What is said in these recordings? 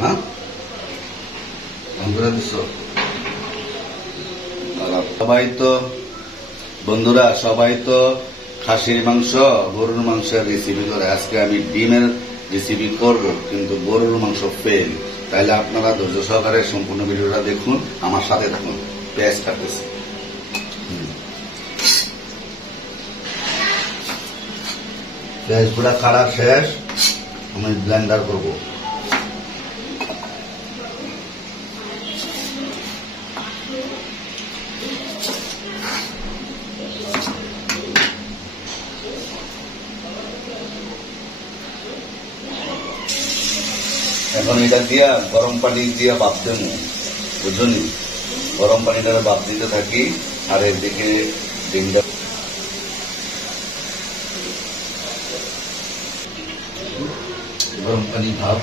হ্যাঁ বন্ধুরা দিচ্ছ সবাই তো বন্ধুরা সবাই তো খাসির মাংস গরুর মাংসের রেসিপি করে, আজকে আমি ডিমের রেসিপি করব, কিন্তু গরুর মাংস ফেল। তাহলে আপনারা ধৈর্য সহকারে সম্পূর্ণ ভিডিওটা দেখুন, আমার সাথে থাকুন। পেঁয়াজ কাটতেছি, পেঁয়াজ পুরা কাটা শেষ, আমি ব্লেন্ডার করব। এখন এটা দিয়া গরম পানি দিয়া ভাপ দেবো, বুঝলি? গরম পানিটা ভাপ দিতে থাকি, আর এদিকে ডিমটা গরম পানি ভাপ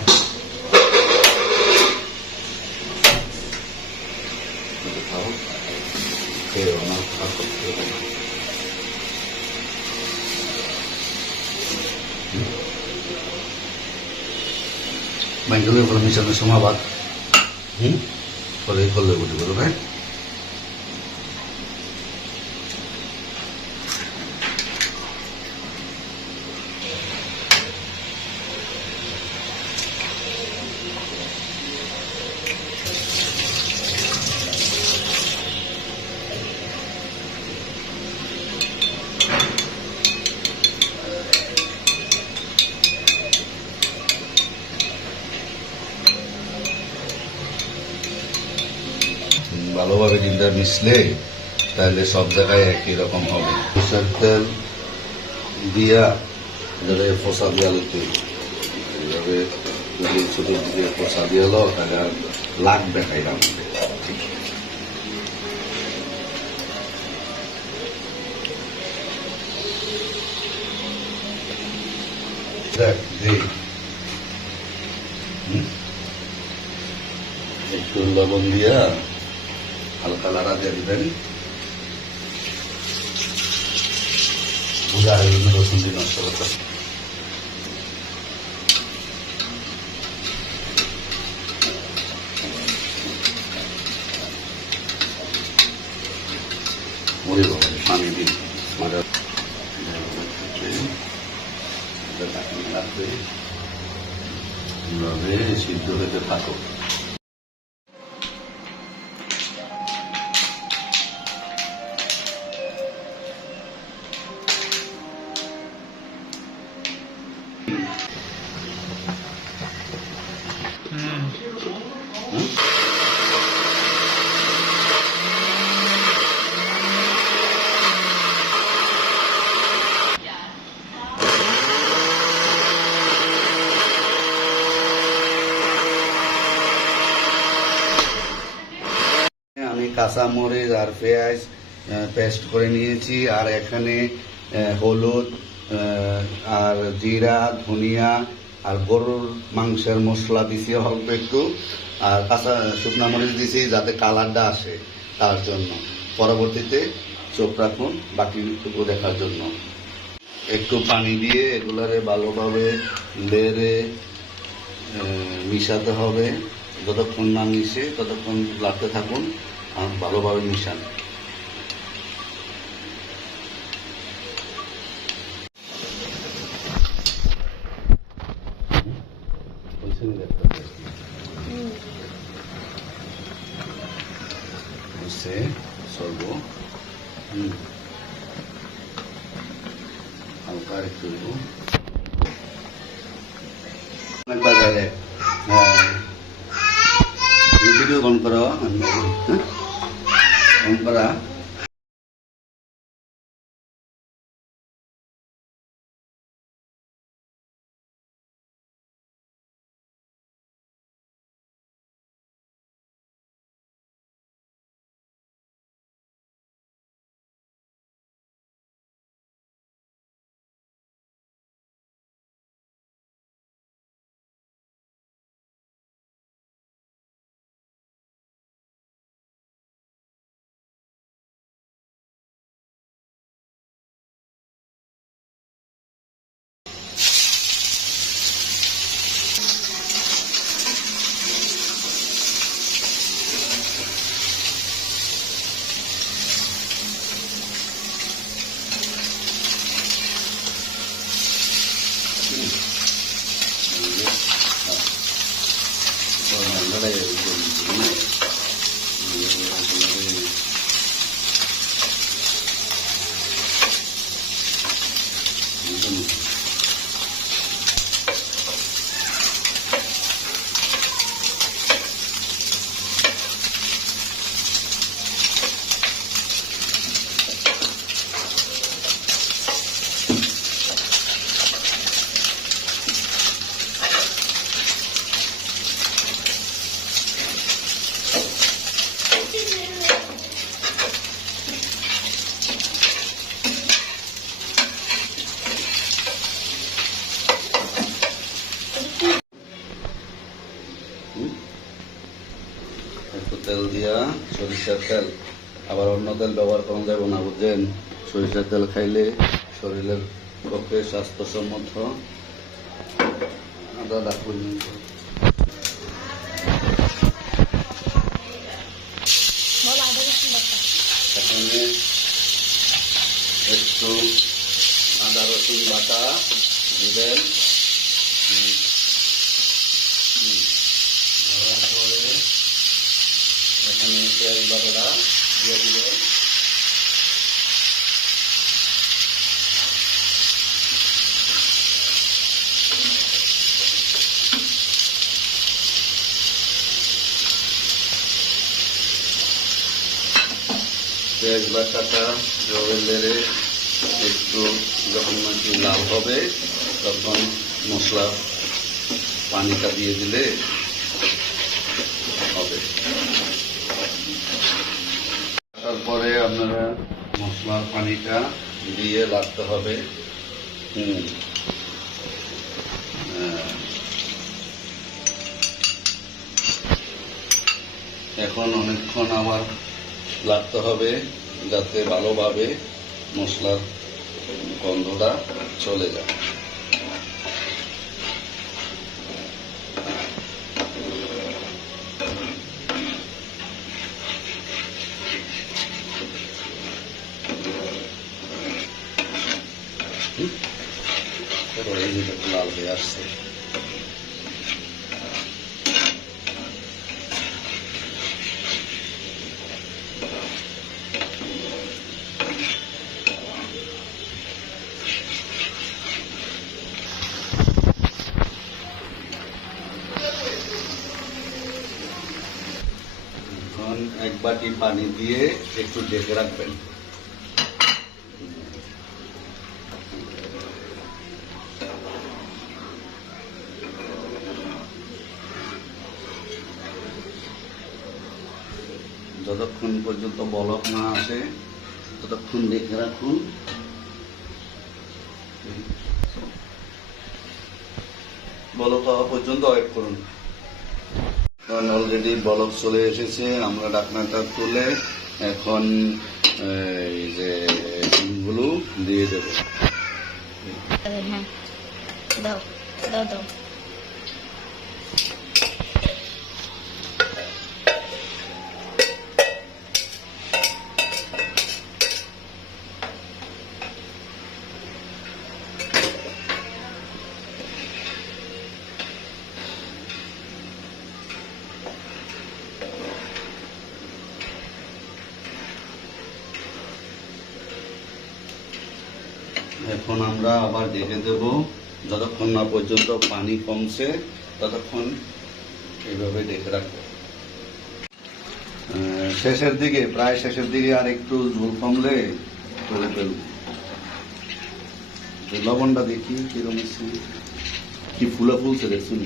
মাইক্রোওয়েভ করে মিশানোর সময় বাদ করে করলে বুঝতে পারবে। ভালোভাবে ডিমটা মিশলে তাহলে সব জায়গায় একই রকম হবে। সরষের তেল দিয়া এভাবে ফসা দিয়া লইতে, এইভাবে যদি ছোট দিকে ফসা দিয়ে হলো তাহলে আর লাগবে খাইলাম। একটু লবণ দিয়া হালকা লাড়া দিয়ে দিবেন। বুঝা হয়ে গেল রসুন দিয়ে নষ্ট করতে। পানি দিন, সিদ্ধ হতে থাকো। আমি কাঁচামরিচ আর পেঁয়াজ পেস্ট করে নিয়েছি, আর এখানে হলুদ আর জিরা ধনিয়া আর গরুর মাংসের মশলা দিছি অল্প একটু, আর কাঁচা শুকনা মরিচ দিছি যাতে কালারটা আসে তার জন্য। পরবর্তীতে চোখ রাখুন বাকিটুকু দেখার জন্য। একটু পানি দিয়ে এগুলারে ভালোভাবে লেড়ে মিশাতে হবে, যতক্ষণ না মিশে ততক্ষণ লাগতে থাকুন আর ভালোভাবে মিশান। সর্ব হালকা একটু ভিডিও অন করা অন করা তেল দিয়া, সরিষার তেল, আবার অন্য তেল ব্যবহার করা যাবে না, বুঝছেন? সরিষার তেল খাইলে শরীরের পক্ষে স্বাস্থ্যসম্মত। আদা রাখুন। এখানে একটু আদা রসুন বাটা দিবেন। তারপরে এখানে পেঁয়াজ বাটাটা দিয়ে দিবেন। পেঁয়াজ বাটাটা নেড়ে একটু যখন নাকি লাল হবে তখন মশলা পানিটা দিয়ে দিলে হবে। তারপরে আপনারা মশলার পানিটা দিয়ে রাখতে হবে। এখন অনেকক্ষণ আবার লাগতে হবে যাতে ভালোভাবে মশলার গন্ধটা চলে যায়। লাল হয়ে আসছে। এক বাটি পানি দিয়ে একটু ঢেকে রাখবেন। যতক্ষণ পর্যন্ত বলক না আসে ততক্ষণ ঢেকে রাখুন। বলক হওয়া পর্যন্ত ওয়েট করুন। অলরেডি বলক চলে এসেছে, আমরা ঢাকনাটা তুলে এখন এই যে ডিমগুলো দিয়ে দেব। দাও দাও দাও। এখন আমরা আবার ঢেকে দেব যতক্ষণ না পর্যন্ত পানি কমছে ততক্ষণ এইভাবে ঢেকে রাখবো। শেষের দিকে, প্রায় শেষের দিকে আর একটু ঝোল কমলে তুলে ফেলব। লবণটা দেখি কিরকম কি ফুলা ফুলছে দেখুন।